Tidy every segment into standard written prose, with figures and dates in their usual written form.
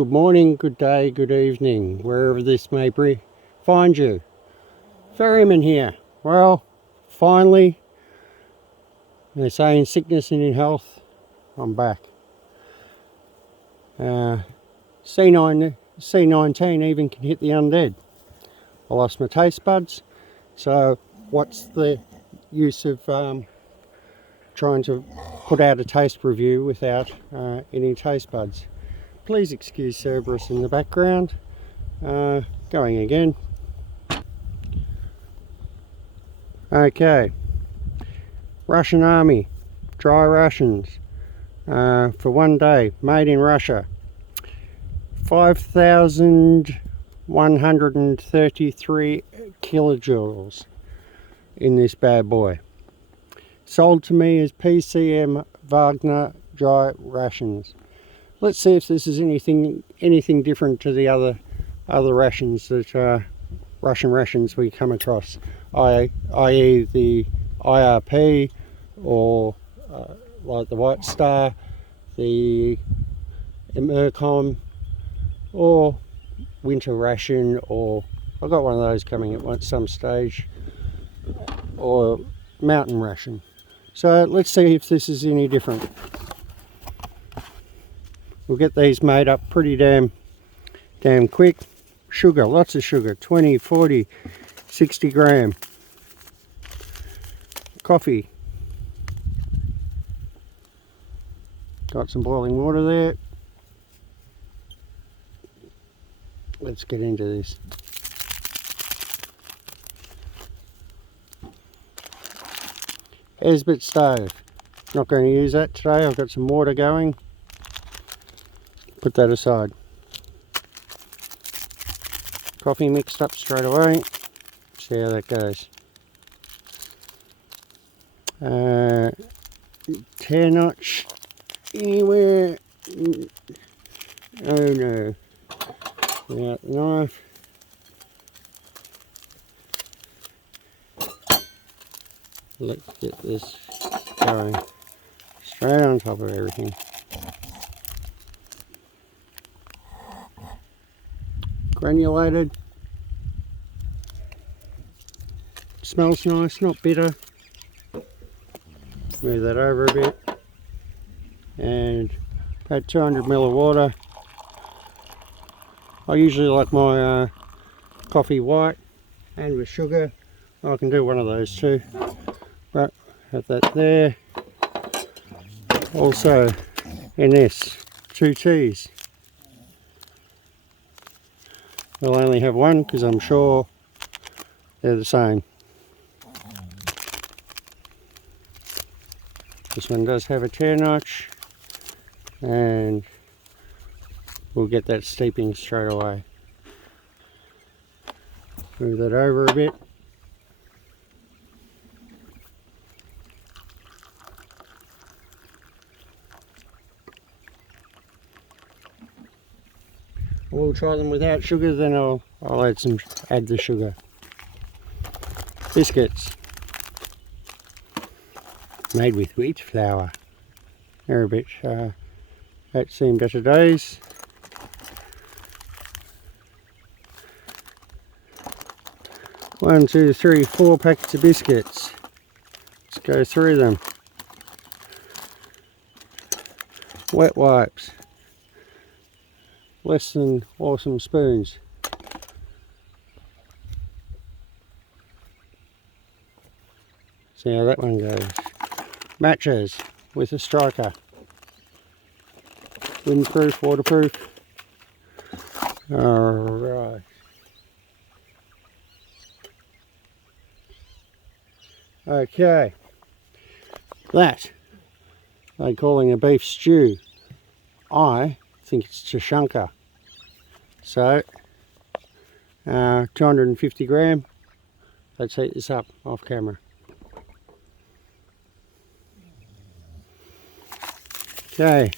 Good morning, good day, good evening, wherever this may find you. Ferryman here. Well, finally, they say in sickness and in health, I'm back. C19 even can hit the undead. I lost my taste buds, so what's the use of trying to put out a taste review without any taste buds? Please excuse Cerberus in the background. Going again. Okay. Russian Army. Dry rations. For 1 day. Made in Russia. 5,133 kilojoules in this bad boy. Sold to me as PCM Wagner dry rations. Let's see if this is anything different to the other rations that Russian rations we come across, i.e. the IRP or like the White Star, the MRE or winter ration, or I've got one of those coming at some stage, or mountain ration. So let's see if this is any different. We'll get these made up pretty damn quick. Sugar, lots of sugar, 20, 40, 60 gram. Coffee. Got some boiling water there. Let's get into this. Esbit stove. Not going to use that today. I've got some water going. Put that aside. Coffee mixed up straight away. See how that goes. 10 notch anywhere. Oh no. Without the knife. Let's get this going. Straight on top of everything. Granulated. Smells nice, not bitter. Move that over a bit. And about 200 ml of water. I usually like my coffee white and with sugar. I can do one of those too. But have that there. Also in this, 2 teas. I'll only have one because I'm sure they're the same. This one does have a tear notch, and we'll get that steeping straight away. Move that over a bit. We'll try them without sugar, then I'll add the sugar. Biscuits. Made with wheat flour. They're a bit, that's seen better days. One, two, three, 4 packets of biscuits. Let's go through them. Wet wipes. Less than awesome spoons. See how that one goes. Matches with a striker. Windproof, waterproof. Alright. Okay. That they're calling a beef stew. I think it's Chashunka. So 250 gram. Let's heat this up off camera. Okay,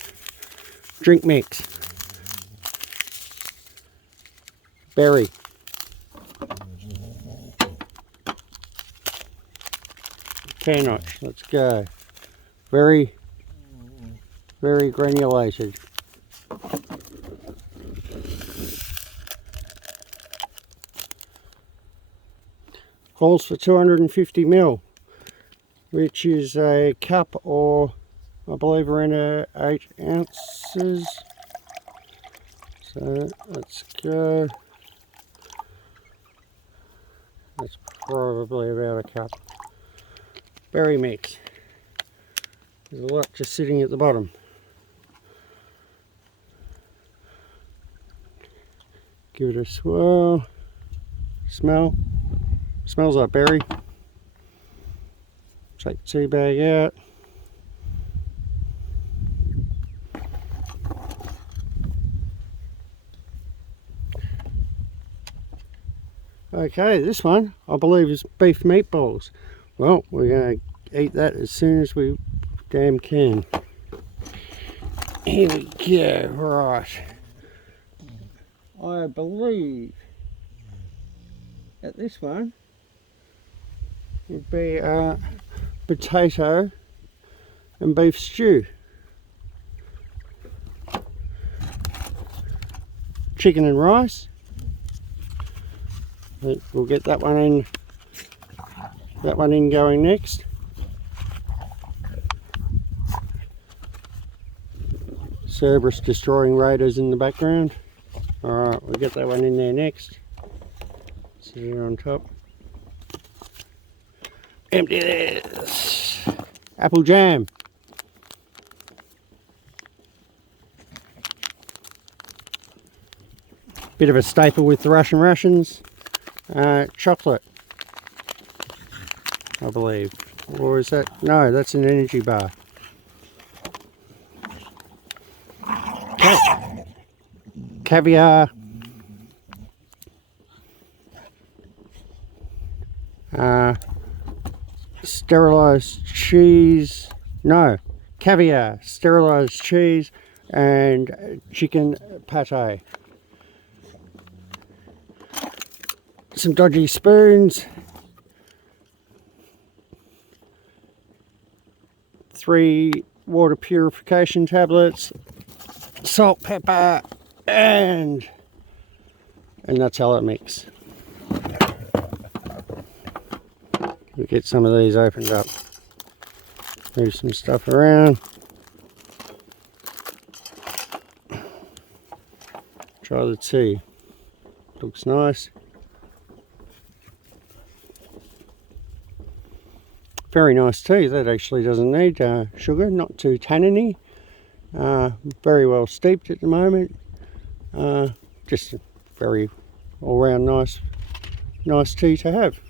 drink mix. Berry. Tear notch, let's go. Very granulated. calls for 250 ml, which is a cup, or I believe around 8 ounces. So let's go. That's probably about a cup. Berry mix. There's a lot just sitting at the bottom. Give it a swirl. Smell. Smells like berry. Take the tea bag out. Okay, this one I believe is beef meatballs. Well, we're going to eat that as soon as we damn can. Here we go. Right. I believe that this one would be potato and beef stew. Chicken and rice. We'll get that one in. That one in going next. Cerberus destroying raiders in the background. Alright, we'll get that one in there next. Sit it on top. Empty this. Apple jam. Bit of a staple with the Russian rations. Chocolate, I believe. Or is that? No, that's an energy bar. Caviar. Sterilised cheese. No, caviar, sterilised cheese, and chicken pate. Some dodgy spoons. 3 water purification tablets. Salt, pepper, and Nutella mix. We'll get some of these opened up. Move some stuff around. Try the tea. Looks nice. Very nice tea. That actually doesn't need sugar, not too tanniny. Very well steeped at the moment. Just a very all-round nice tea to have.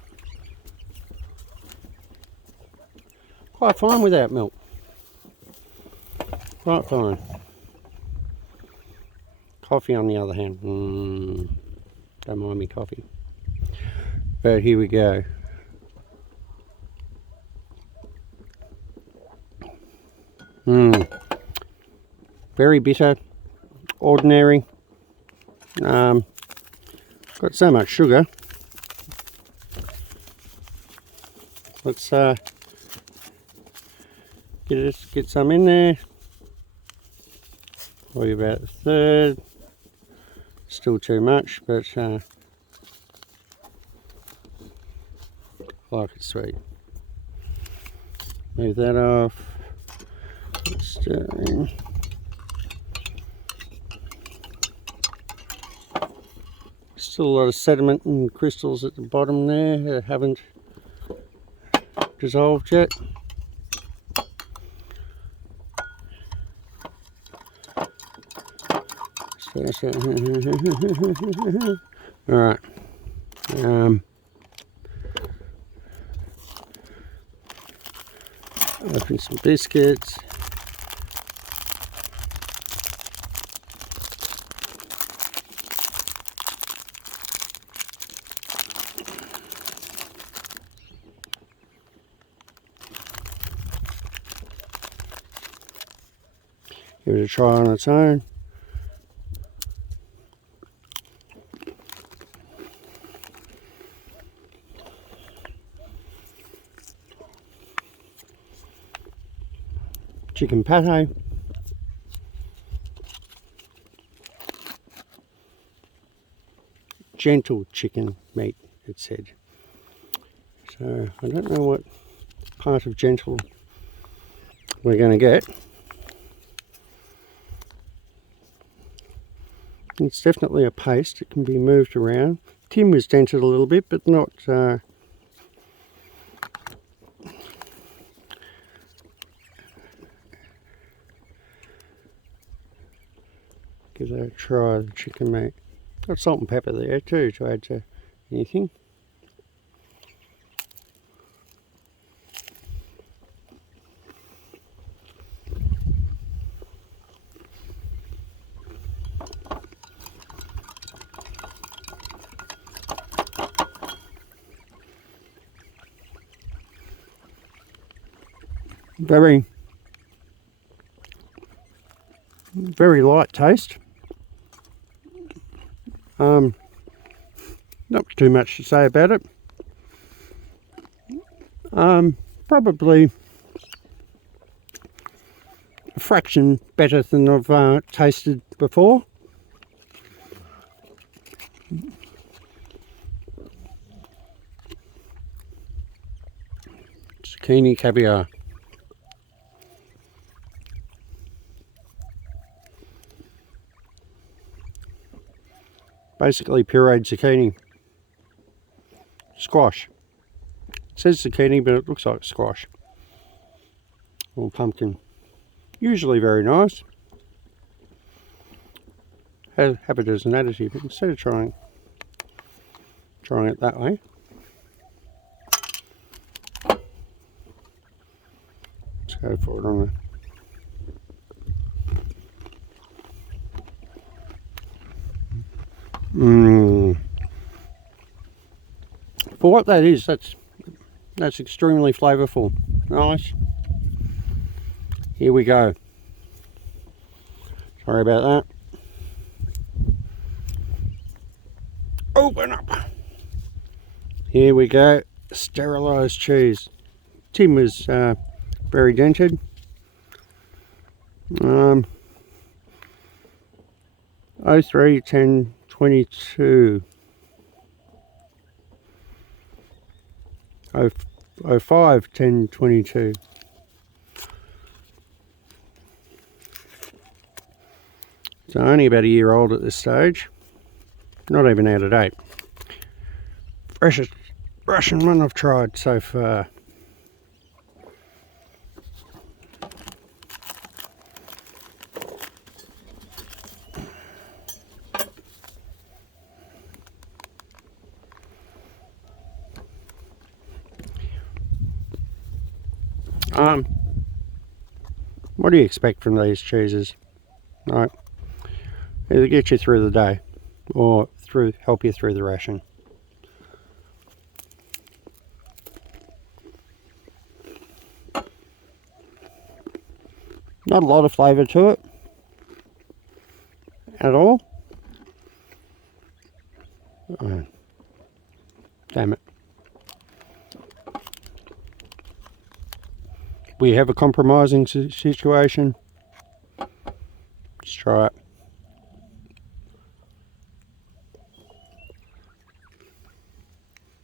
Quite fine without milk. Quite fine. Coffee on the other hand. Don't mind me coffee. But here we go. Very bitter, ordinary. Got so much sugar. Let's get some in there. Probably about a third. Still too much, but I like it sweet. Move that off. Stirring. Still a lot of sediment and crystals at the bottom there that haven't dissolved yet. Alright. Open some biscuits. Give it a try on its own. Chicken pate. Gentle chicken meat, it said. So I don't know what part of gentle we're going to get. It's definitely a paste. It can be moved around. Tin was dented a little bit, but not give that a try, the chicken meat. Got salt and pepper there too to add to anything. Very light taste. Not too much to say about it. Probably a fraction better than I've tasted before. Zucchini caviar. Basically pureed zucchini. Squash. It says zucchini, but it looks like squash. Or pumpkin. Usually very nice. Have it as an additive instead of trying it that way. Let's go for it on the For what that is, that's extremely flavourful. Nice. Here we go. Sorry about that. Open up. Here we go. Sterilised cheese. Tin was very dented. 03 10 22. 05 10 22. So only about a year old at this stage. Not even out of date. Freshest Russian one I've tried so far. What do you expect from these cheeses? Right, either get you through the day or help you through the ration. Not a lot of flavour to it at all. Oh, damn it. We have a compromising situation. Let's try it.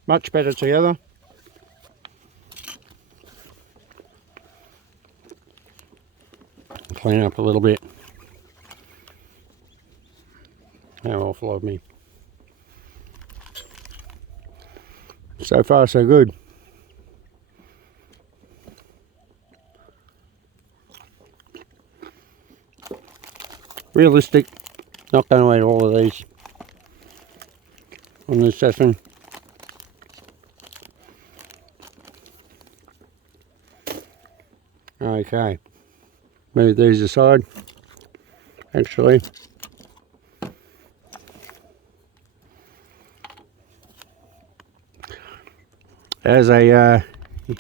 Much better together. Clean up a little bit. How awful of me. So far so good. Realistic, not going to eat all of these on this session. Okay, move these aside. Actually, as a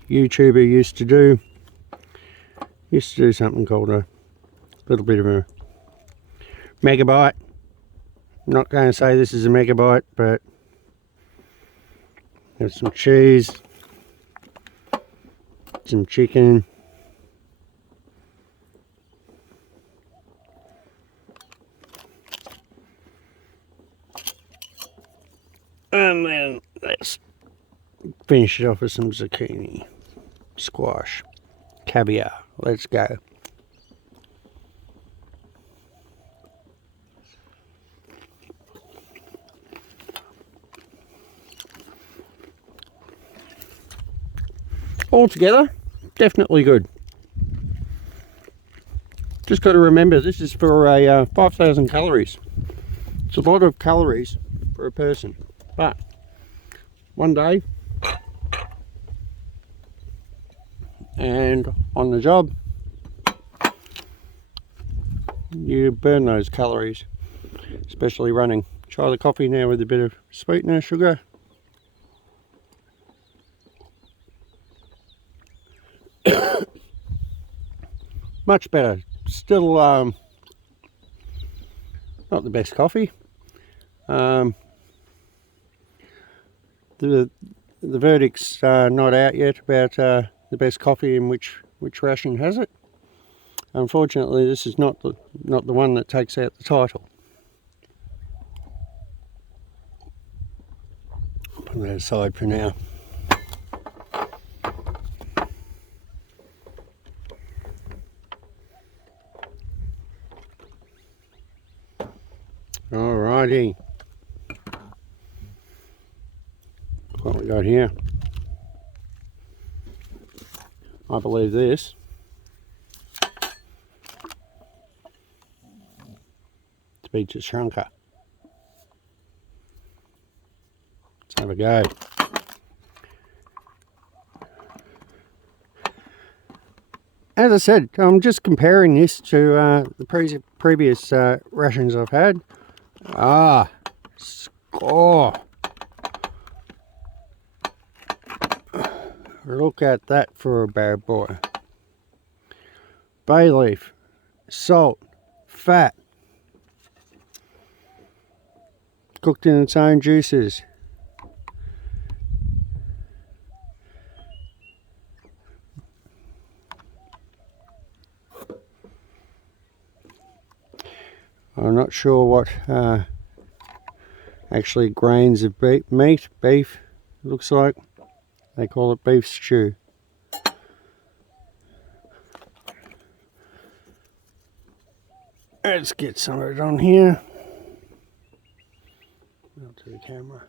YouTuber used to do something called a little bit of a megabyte. I'm not going to say this is a megabyte, but there's some cheese, some chicken, and then this finish it off with some zucchini, squash, caviar. Let's go. Altogether, definitely good. Just got to remember, this is for a 5,000 calories. It's a lot of calories for a person, but one day and on the job, you burn those calories, especially running. Try the coffee now with a bit of sweetener, sugar. Much better. Still not the best coffee. The verdict's not out yet about the best coffee and which ration has it. Unfortunately, this is not the one that takes out the title. Put that aside for now. Alrighty, what we got here? I believe this to be Tashanka. Let's have a go. As I said, I'm just comparing this to the previous rations I've had. Score! Look at that for a bad boy. Bay leaf, salt, fat, cooked in its own juices. I'm not sure what actually grains of beef looks like. They call it beef stew. Let's get some of it on here. Out to the camera.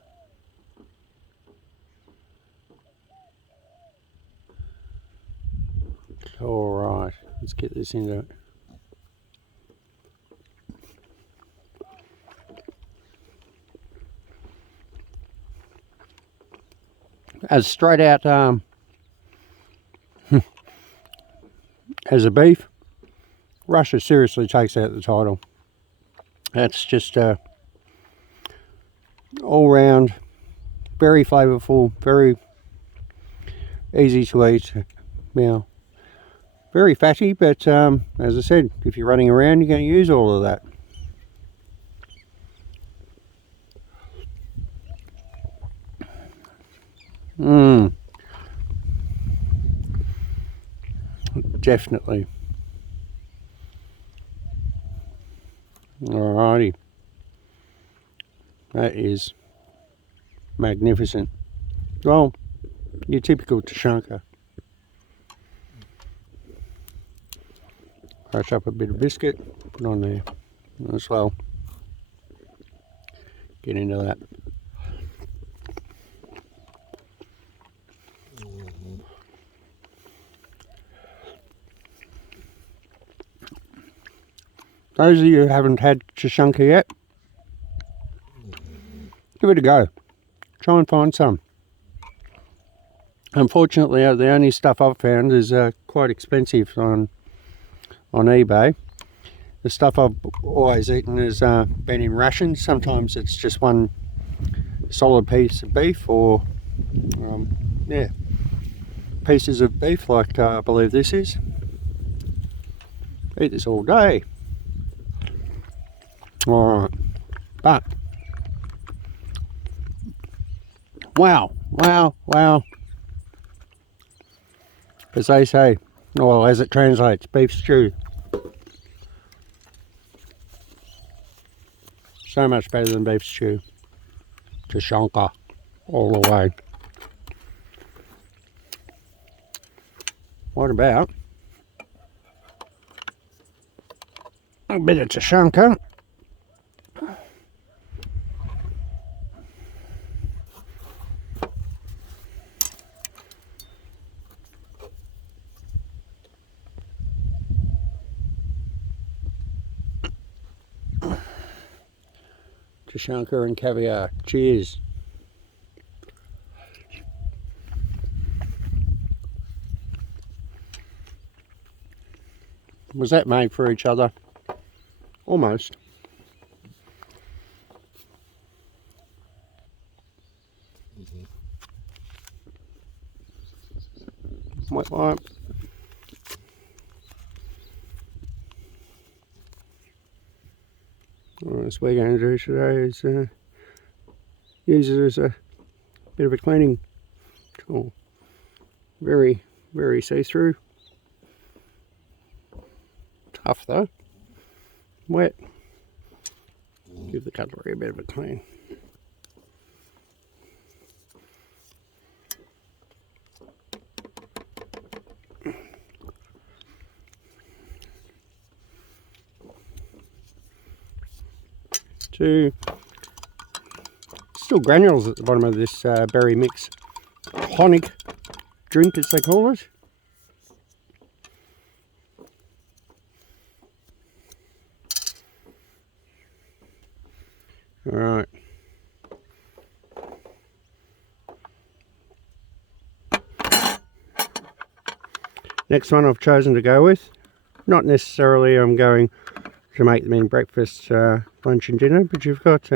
Alright, let's get this into it. As straight out as a beef, Russia seriously takes out the title. That's just all round very flavourful, very easy to eat. Now, very fatty, but as I said, if you're running around, you're going to use all of that. Definitely. Alrighty. That is magnificent. Well, your typical Tashanka. Crush up a bit of biscuit, put on there as well. Get into that. Those of you who haven't had Tashanka yet, give it a go. Try and find some. Unfortunately, the only stuff I've found is quite expensive on eBay. The stuff I've always eaten has been in rations. Sometimes it's just one solid piece of beef, or yeah, pieces of beef like I believe this is. Eat this all day. Alright, but wow, as they say, well, as it translates, beef stew. So much better than beef stew. Tashanka all the way. What about a bit of Tashanka? Tashanka and Caviar. Cheers. Was that made for each other? Almost. Wet wipe. What we're going to do today is use it as a bit of a cleaning tool. Very, very see-through. Tough though. Wet. Give the cutlery a bit of a clean. Still granules at the bottom of this berry mix. Tonic drink, as they call it. Alright. Next one I've chosen to go with. Not necessarily I'm going to make them in breakfast, lunch and dinner, but you've got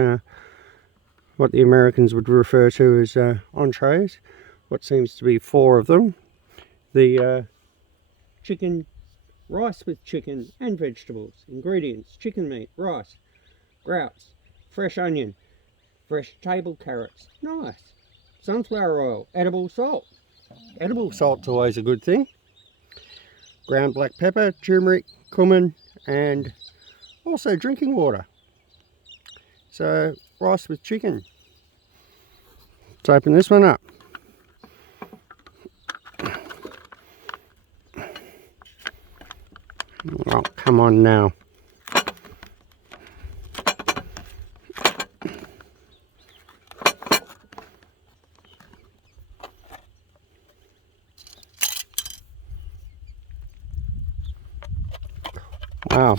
what the Americans would refer to as entrees. What seems to be 4 of them. The chicken, rice with chicken and vegetables. Ingredients: chicken meat, rice, grouse, fresh onion, fresh table carrots. Nice. Sunflower oil, edible salt. Edible salt's always a good thing. Ground black pepper, turmeric, cumin, and also drinking water. So, rice with chicken. Let's open this one up. Oh, come on now. Wow.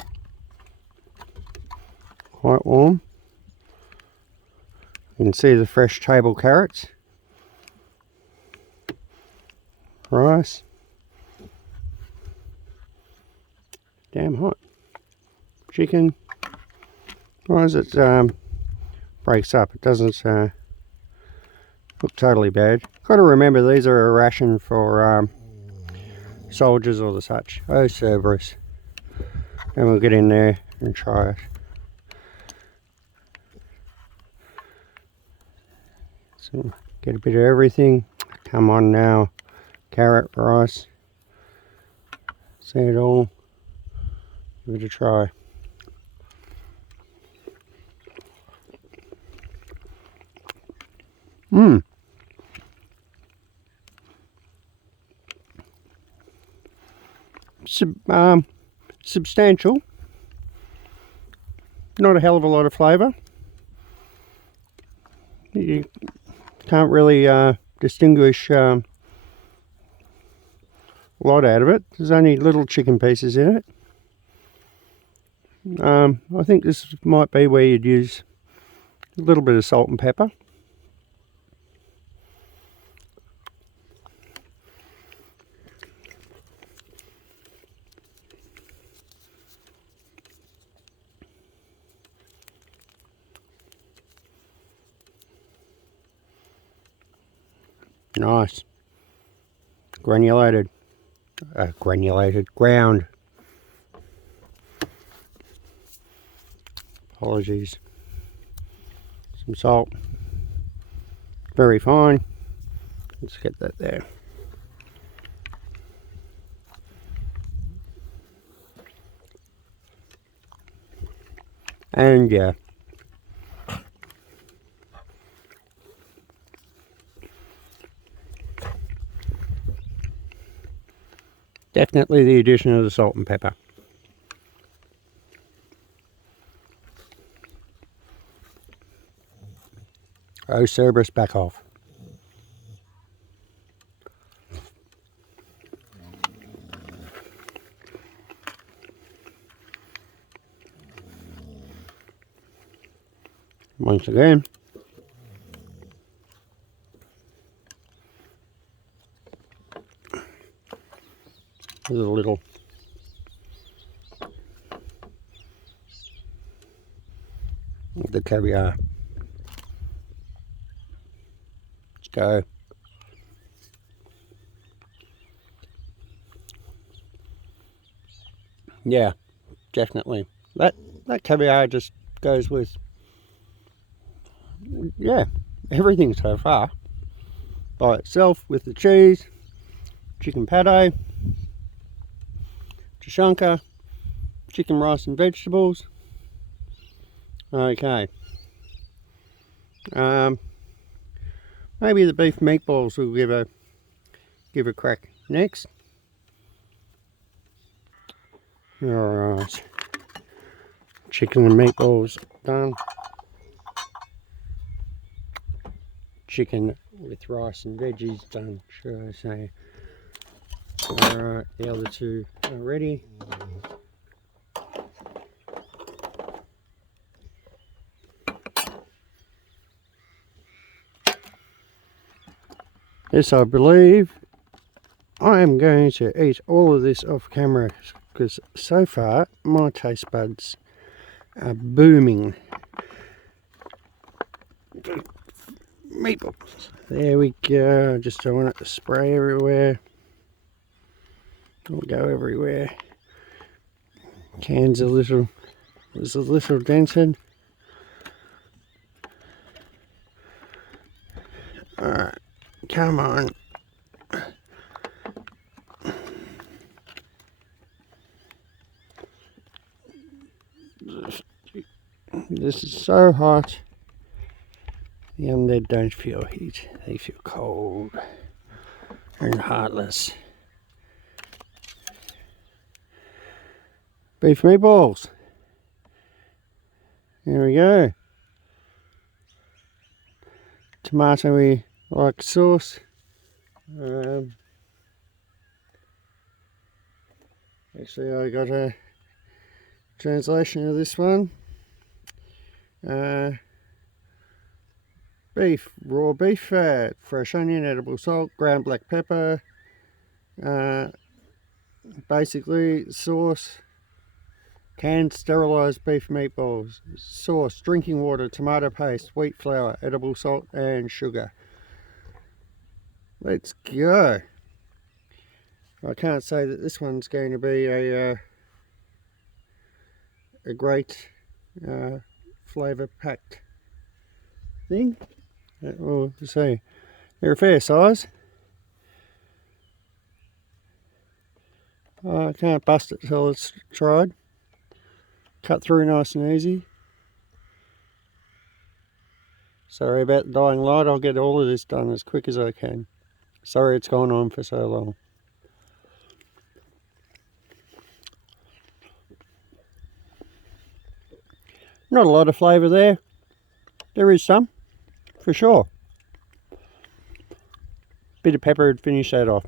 Quite warm. You can see the fresh table carrots. Rice. Damn hot. Chicken. Why is it breaks up? It doesn't look totally bad. Got to remember these are a ration for soldiers or the such. Oh, Cerberus. And we'll get in there and try it. So get a bit of everything. Come on now. Carrot, rice. See it all. Give it a try. Substantial. Not a hell of a lot of flavour. You can't really distinguish a lot out of it. There's only little chicken pieces in it. I think this might be where you'd use a little bit of salt and pepper. Nice. Granulated. Ground. Apologies. Some salt. Very fine. Let's get that there. And yeah. Definitely the addition of the salt and pepper. Oh, Cerberus, back off. Once again, with a little of the caviar. Let's go. Yeah, definitely. That caviar just goes with, yeah, everything so far. By itself, with the cheese, chicken pate, tashanka, chicken, rice and vegetables. Okay. Maybe the beef meatballs will give a crack next. Alright. Chicken and meatballs done. Chicken with rice and veggies done, should I say. Alright, the other two are ready. This, I believe, I am going to eat all of this off camera because so far my taste buds are booming. Meatballs. There we go. Just don't want it to spray everywhere. Don't go everywhere. Can's was a little dented. Alright, come on. This is so hot. The undead don't feel heat, they feel cold and heartless. Beef meatballs. There we go. Tomatoey like sauce. Actually, I got a translation of this one. Beef, raw beef fat, fresh onion, edible salt, ground black pepper, basically sauce, canned sterilised beef meatballs, sauce, drinking water, tomato paste, wheat flour, edible salt and sugar. Let's go. I can't say that this one's going to be a great flavour packed thing. We'll see. They're a fair size. I can't bust it till it's tried. Cut through nice and easy. Sorry about the dying light. I'll get all of this done as quick as I can. Sorry it's gone on for so long. Not a lot of flavour there. There is some, for sure. Bit of pepper would finish that off.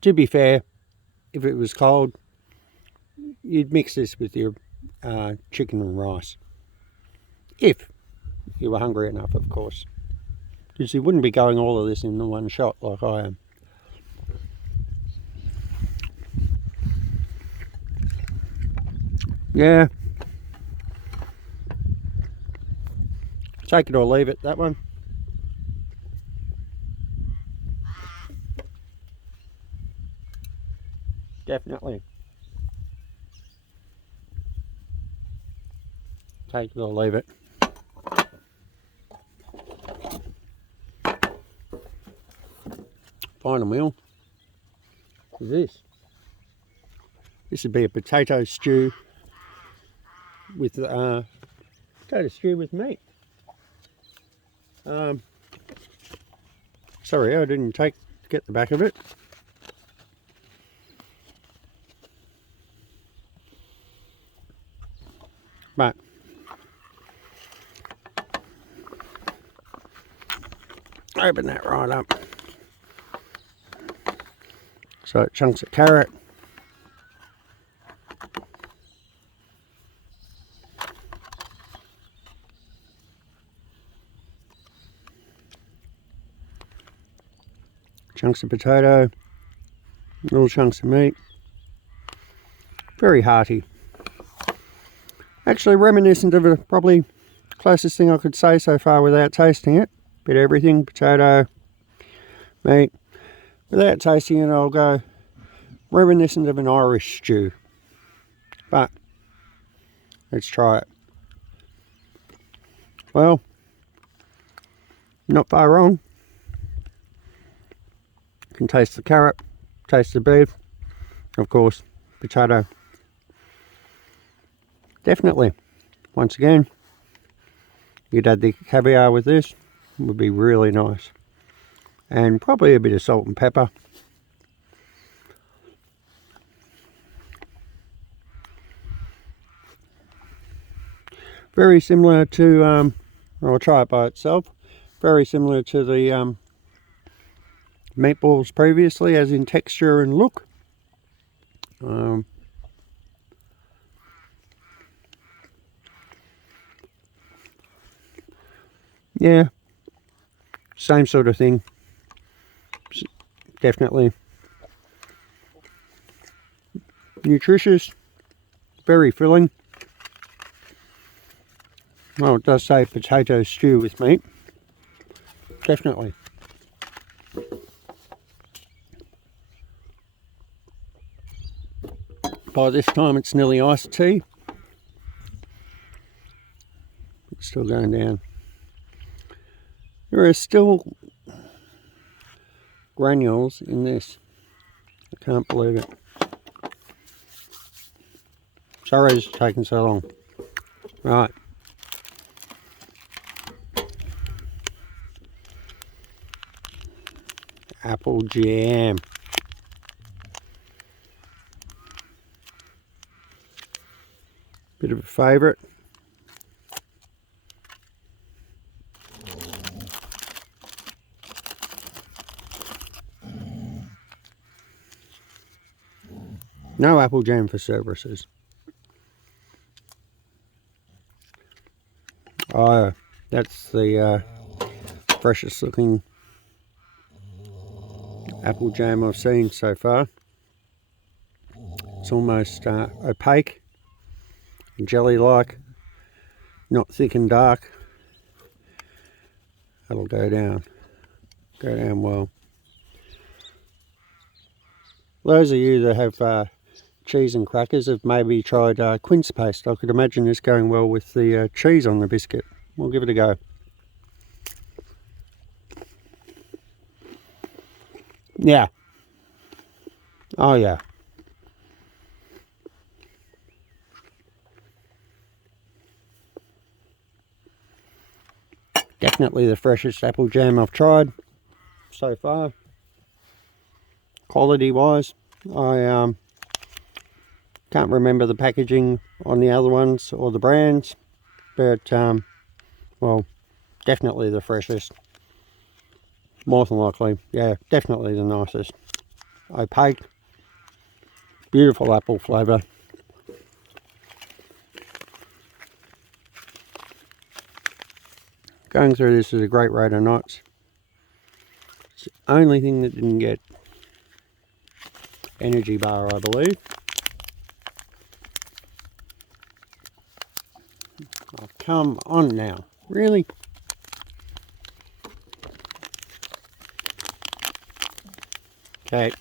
To be fair, if it was cold, you'd mix this with your chicken and rice. If you were hungry enough, of course. Because you wouldn't be going all of this in the one shot like I am. Yeah. Take it or leave it, that one. Definitely. Take it or leave it. Final meal is this. This would be a potato stew with meat. Sorry, I didn't get the back of it. But open that right up. So chunks of carrot. Chunks of potato, little chunks of meat, very hearty. Actually reminiscent of probably closest thing I could say so far without tasting it. Bit of everything, potato, meat. Without tasting it, I'll go reminiscent of an Irish stew. But let's try it. Well, not far wrong. Can taste the carrot, taste the beef, of course, potato. Definitely, once again, you'd add the caviar with this, it would be really nice. And probably a bit of salt and pepper. Very similar to, I'll try it by itself, very similar to the meatballs previously, as in texture and look. Yeah, same sort of thing. Definitely nutritious, very filling. Well, it does say potato stew with meat. Definitely. By this time it's nearly iced tea. It's still going down. There are still granules in this. I can't believe it. Sorry it's taking so long. Right. Apple jam. Bit of a favourite. No apple jam for Cerberuses. Oh, that's the freshest looking apple jam I've seen so far. It's almost opaque, jelly-like, not thick and dark. That'll go down well. Those of you that have cheese and crackers have maybe tried quince paste. I could imagine this going well with the cheese on the biscuit. We'll give it a go. Yeah. Oh yeah. Definitely the freshest apple jam I've tried so far. Quality wise, I can't remember the packaging on the other ones or the brands, but well, definitely the freshest. More than likely, yeah, definitely the nicest. Opaque, beautiful apple flavour. Going through this is a great rate of knots. It's the only thing that didn't get energy bar, I believe. Oh, come on now, really? Okay.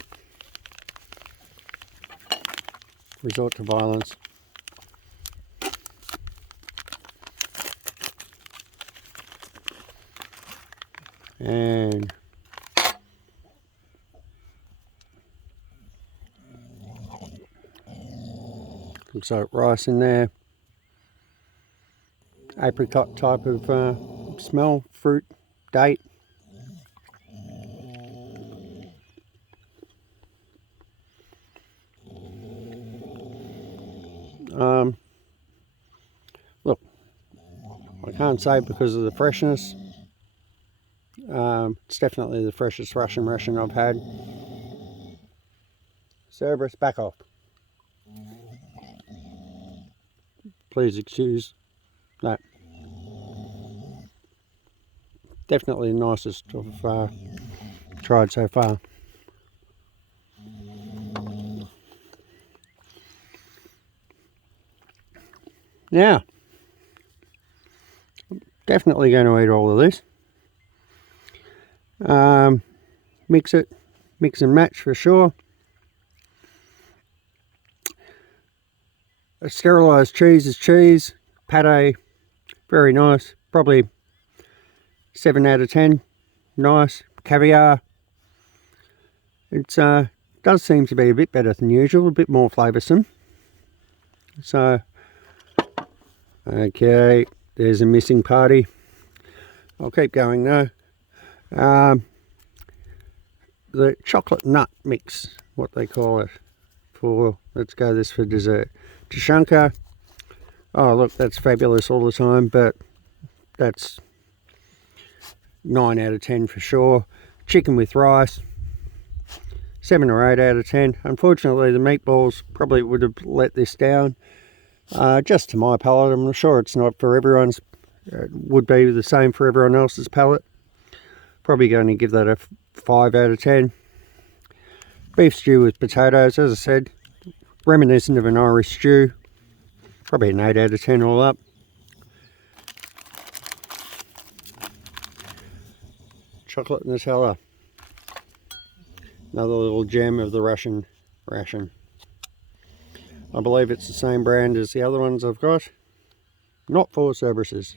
Resort to violence. And Looks like rice in there. Apricot type of smell, fruit, date. Look, I can't say because of the freshness. It's definitely the freshest Russian ration I've had. Cerberus, back off. Please excuse that. Definitely the nicest I've tried so far. Now, definitely going to eat all of this. Mix it, mix and match for sure. A sterilised cheese is cheese. Pate, very nice. Probably 7 out of 10. Nice. Caviar. It does seem to be a bit better than usual, a bit more flavoursome. So, okay, there's a missing party. I'll keep going though. The chocolate nut mix, what they call it, for, let's go this for dessert. Tashanka. Oh look, that's fabulous all the time, but that's 9 out of 10 for sure. Chicken with rice, 7 or 8 out of 10. Unfortunately, the meatballs probably would have let this down. Just to my palate, I'm sure it's not for everyone's. It would be the same for everyone else's palate. Probably going to give that a 5 out of 10. Beef stew with potatoes, as I said, reminiscent of an Irish stew. Probably an 8 out of 10 all up. Chocolate Nutella. Another little gem of the Russian ration. I believe it's the same brand as the other ones I've got. Not for Cerberuses.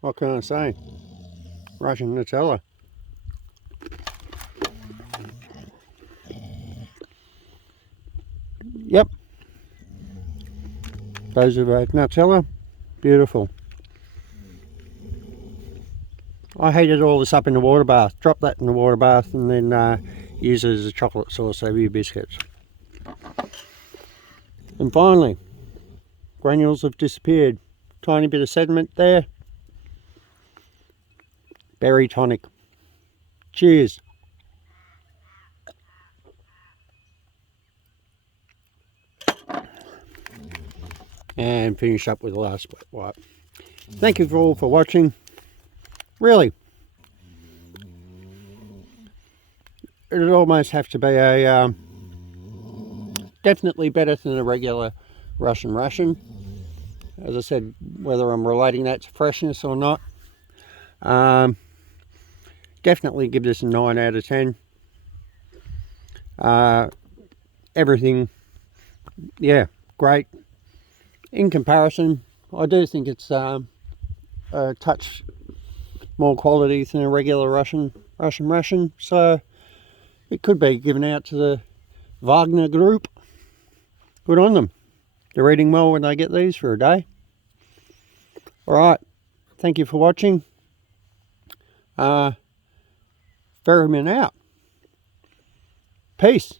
What can I say? Russian Nutella. Yep. Those are Nutella. Beautiful. I heated all this up in the water bath. Drop that in the water bath and then use it as a chocolate sauce over your biscuits. And finally, granules have disappeared. Tiny bit of sediment there. Berry tonic. Cheers. And finish up with the last wet wipe. Thank you all for watching. Really, it'd almost have to be a definitely better than a regular Russian ration. As I said, whether I'm relating that to freshness or not, definitely give this a 9 out of 10. Everything, yeah, great. In comparison, I do think it's a touch more quality than a regular Russian ration, so it could be given out to the Wagner group. Good on them. They're eating well when they get these for a day. Alright, thank you for watching. Ferryman out. Peace.